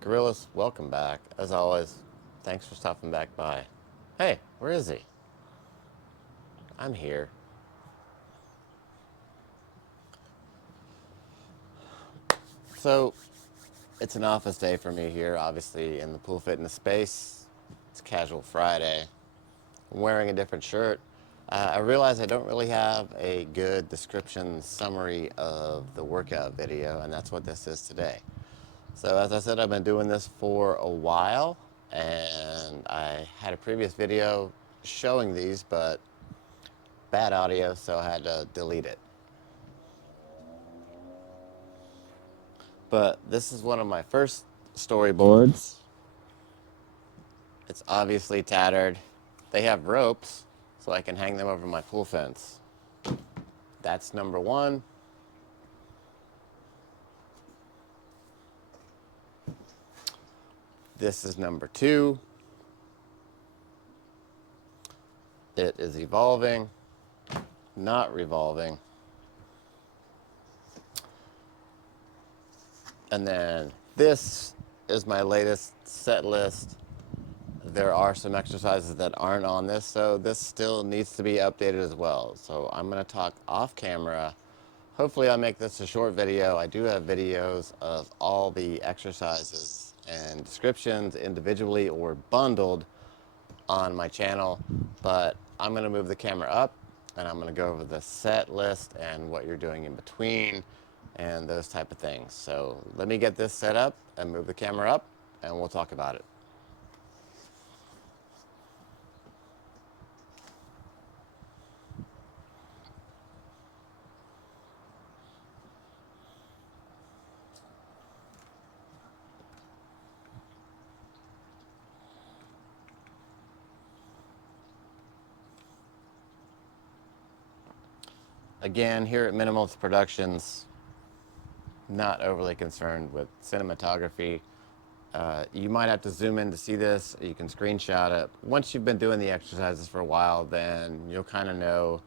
Gorillas, welcome back. As always, thanks for stopping back by. Hey, where is he? I'm here. So, it's an office day for me here, obviously, in the pool fitness space. It's Casual Friday. I'm wearing a different shirt. I realize I don't really have a good description summary of the workout video, and that's what this is today. So, as I said, I've been doing this for a while, and I had a previous video showing these, but bad audio, so I had to delete it. But this is one of my first storyboards. It's obviously tattered. They have ropes, so I can hang them over my pool fence. That's number one. This is number two. It is evolving, not revolving. And then this is my latest set list. There are some exercises that aren't on this, so this still needs to be updated as well. So I'm going to talk off camera. Hopefully I'll make this a short video. I do have videos of all the exercises and descriptions individually or bundled on my channel, but I'm going to move the camera up and I'm going to go over the set list and what you're doing in between and those type of things. So let me get this set up and move the camera up and we'll talk about it. Again, here at Minimalist Productions, not overly concerned with cinematography. You might have to zoom in to see this. You can screenshot it. Once you've been doing the exercises for a while, then you'll kind of know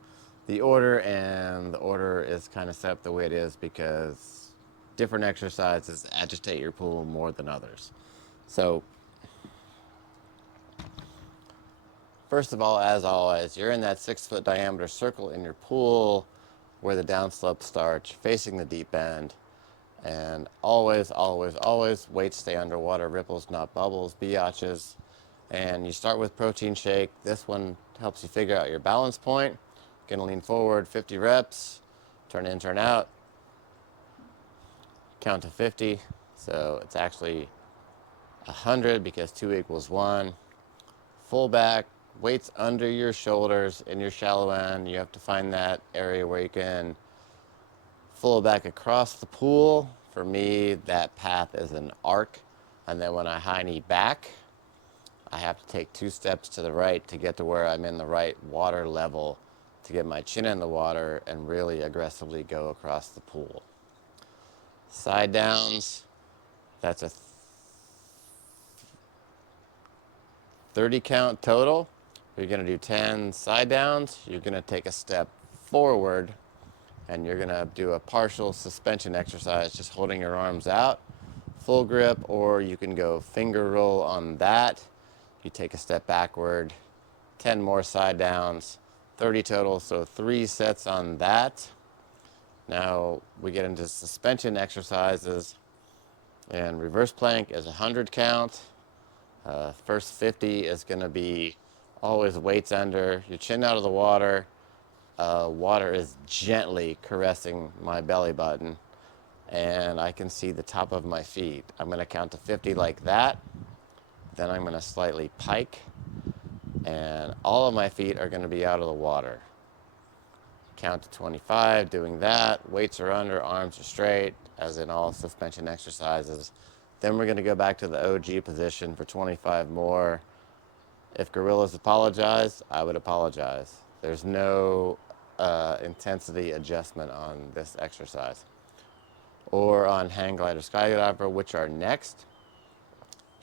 the order, and the order is kind of set up the way it is because different exercises agitate your pool more than others. So, first of all, as always, you're in that 6-foot diameter circle in your pool where the downslope starts, facing the deep end. And always, always, always weights stay underwater, ripples, not bubbles, biatches. And you start with protein shake. This one helps you figure out your balance point. Gonna lean forward, 50 reps, turn in, turn out, count to 50. So it's actually 100 because 2 equals 1. Full back, weights under your shoulders in your shallow end. You have to find that area where you can full back across the pool. For me, that path is an arc. And then when I high knee back, I have to take 2 steps to the right to get to where I'm in the right water level to get my chin in the water and really aggressively go across the pool. Side downs, that's a 30 count total. You're going to do 10 side downs. You're going to take a step forward and you're going to do a partial suspension exercise, just holding your arms out, full grip, or you can go finger roll on that. You take a step backward, 10 more side downs, 30 total, so 3 sets on that. Now we get into suspension exercises, and reverse plank is 100 count. First 50 is going to be always weights under, your chin out of the water. Water is gently caressing my belly button, and I can see the top of my feet. I'm going to count to 50 like that. Then I'm going to slightly pike, and all of my feet are going to be out of the water. Count to 25, doing that. Weights are under, arms are straight, as in all suspension exercises. Then we're going to go back to the OG position for 25 more. If gorillas apologize, I would apologize. There's no intensity adjustment on this exercise. Or on hang glider, skydiver, which are next.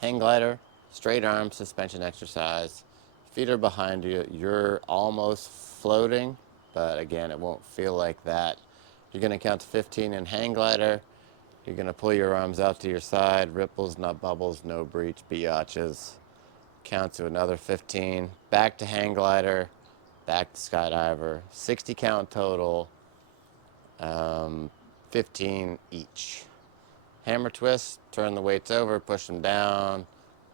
Hang glider, straight arm suspension exercise. Feet are behind you. You're almost floating, but again, it won't feel like that. You're going to count to 15 in hang glider. You're going to pull your arms out to your side, ripples, not bubbles, no breach, biatches. Count to another 15. Back to hang glider, back to skydiver. 60 count total, 15 each. Hammer twist, turn the weights over, push them down,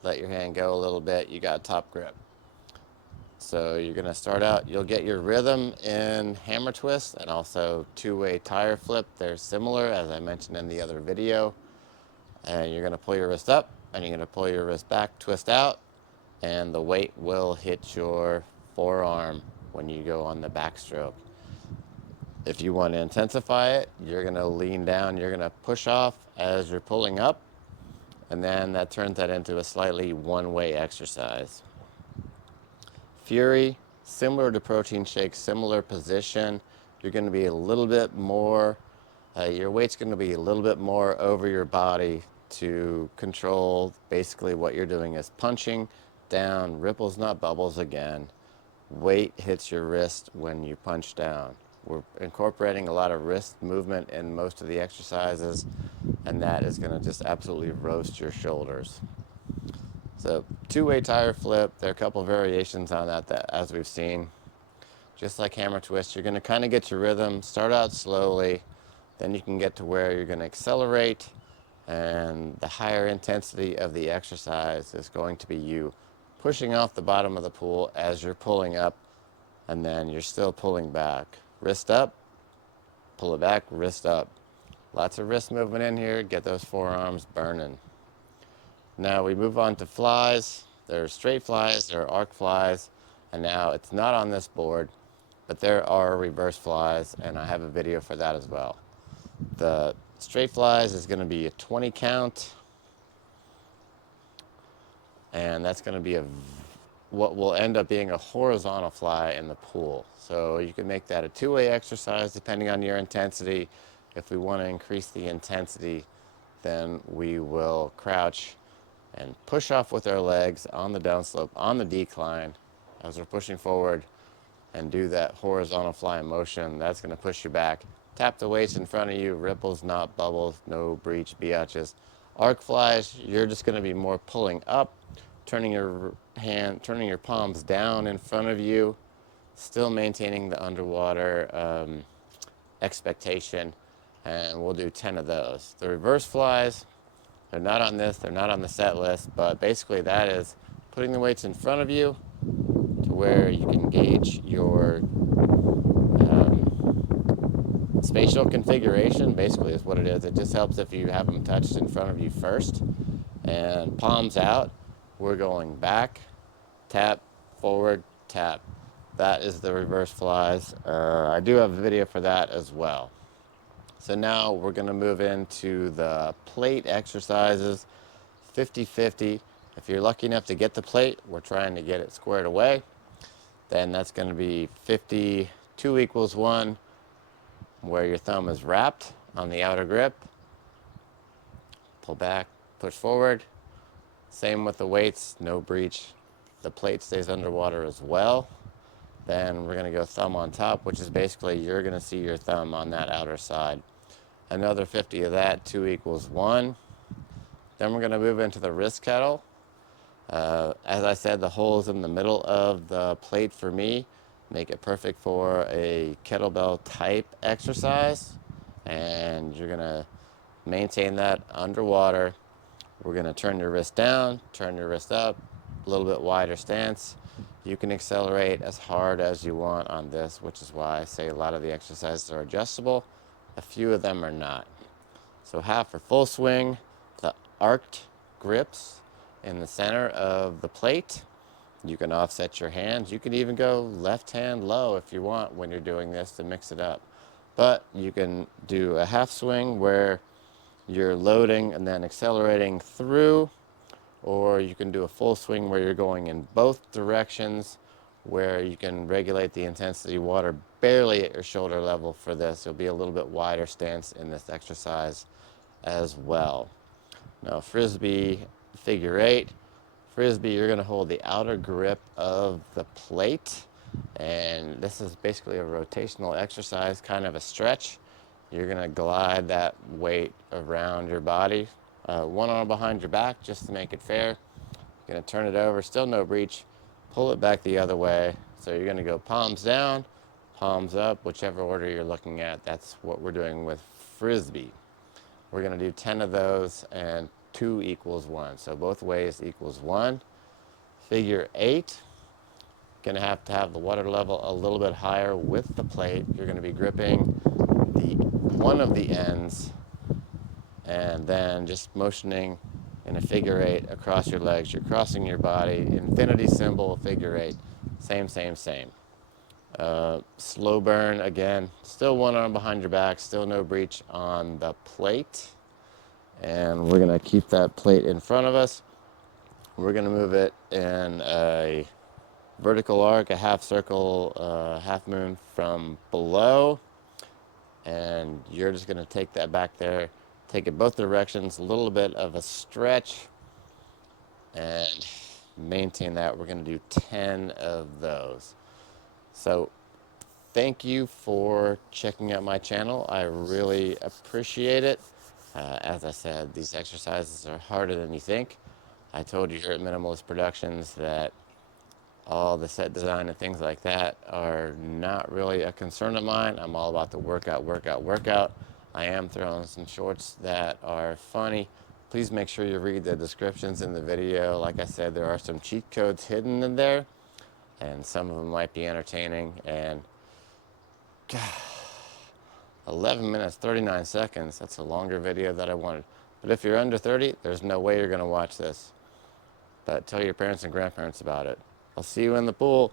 let your hand go a little bit. You got top grip. So you're going to start out, you'll get your rhythm in hammer twist and also two-way tire flip. They're similar, as I mentioned in the other video. And you're going to pull your wrist up and you're going to pull your wrist back, twist out, and the weight will hit your forearm when you go on the backstroke. If you want to intensify it, you're going to lean down, you're going to push off as you're pulling up, and then that turns that into a slightly one-way exercise. Fury, similar to protein shake, similar position. You're going to be a little bit more, your weight's going to be a little bit more over your body to control. Basically what you're doing is punching down, ripples not bubbles again. Weight hits your wrist when you punch down. We're incorporating a lot of wrist movement in most of the exercises, and that is going to just absolutely roast your shoulders. So two-way tire flip, there are a couple variations on that as we've seen. Just like hammer twist, you're going to kind of get your rhythm, start out slowly, then you can get to where you're going to accelerate, and the higher intensity of the exercise is going to be you pushing off the bottom of the pool as you're pulling up, and then you're still pulling back. Wrist up, pull it back, wrist up. Lots of wrist movement in here, get those forearms burning. Now we move on to flies. There are straight flies, there are arc flies, and now it's not on this board, but there are reverse flies, and I have a video for that as well. The straight flies is going to be a 20 count, and that's going to be what will end up being a horizontal fly in the pool. So you can make that a two-way exercise depending on your intensity. If we want to increase the intensity, then we will crouch and push off with our legs on the downslope, on the decline, as we're pushing forward, and do that horizontal fly motion. That's going to push you back. Tap the weights in front of you, ripples, not bubbles, no breach, biatches. Arc flies, you're just going to be more pulling up, turning your palms down in front of you, still maintaining the underwater expectation, and we'll do 10 of those. The reverse flies, they're not on this, they're not on the set list, but basically that is putting the weights in front of you to where you can gauge your spatial configuration, basically is what it is. It just helps if you have them touched in front of you first. And palms out, we're going back, tap, forward, tap. That is the reverse flies. I do have a video for that as well. So now we're going to move into the plate exercises, 50-50. If you're lucky enough to get the plate, we're trying to get it squared away. Then that's going to be 50, 2 equals 1, where your thumb is wrapped on the outer grip. Pull back, push forward. Same with the weights, no breach. The plate stays underwater as well. Then we're going to go thumb on top, which is basically you're going to see your thumb on that outer side. Another 50 of that, 2 equals 1. Then we're going to move into the wrist kettle. As I said, the holes in the middle of the plate for me make it perfect for a kettlebell type exercise. And you're going to maintain that underwater. We're going to turn your wrist down, turn your wrist up, a little bit wider stance. You can accelerate as hard as you want on this, which is why I say a lot of the exercises are adjustable. A few of them are not. So half for full swing, the arced grips in the center of the plate. You can offset your hands. You can even go left hand low if you want when you're doing this to mix it up. But you can do a half swing where you're loading and then accelerating through, or you can do a full swing where you're going in both directions, where you can regulate the intensity. Water barely at your shoulder level for this. You'll be a little bit wider stance in this exercise as well. Now frisbee figure 8. Frisbee, you're going to hold the outer grip of the plate, and this is basically a rotational exercise, kind of a stretch. You're gonna glide that weight around your body. One arm behind your back just to make it fair. You're gonna turn it over, still no reach. Pull it back the other way. So you're gonna go palms down, palms up, whichever order you're looking at. That's what we're doing with Frisbee. We're gonna do 10 of those, and 2 equals 1. So both ways equals 1. Figure 8. Gonna have to have the water level a little bit higher with the plate. You're gonna be gripping the one of the ends and then just motioning in a figure 8 across your legs. You're crossing your body, infinity symbol, figure 8. Same, same, same. Slow burn again, still one arm behind your back, still no breach on the plate. And we're gonna keep that plate in front of us. We're gonna move it in a vertical arc, a half circle, half moon from below. And you're just gonna take that back there, take it both directions, a little bit of a stretch, and maintain that. We're gonna do 10 of those. So thank you for checking out my channel. I really appreciate it. As I said, these exercises are harder than you think. I told you here at Minimalist Productions that all the set design and things like that are not really a concern of mine. I'm all about the workout, workout, workout. I am throwing some shorts that are funny. Please make sure you read the descriptions in the video. Like I said, there are some cheat codes hidden in there, and some of them might be entertaining. And God, 11 minutes, 39 seconds. That's a longer video than I wanted. But if you're under 30, there's no way you're going to watch this. But tell your parents and grandparents about it. I'll see you in the pool.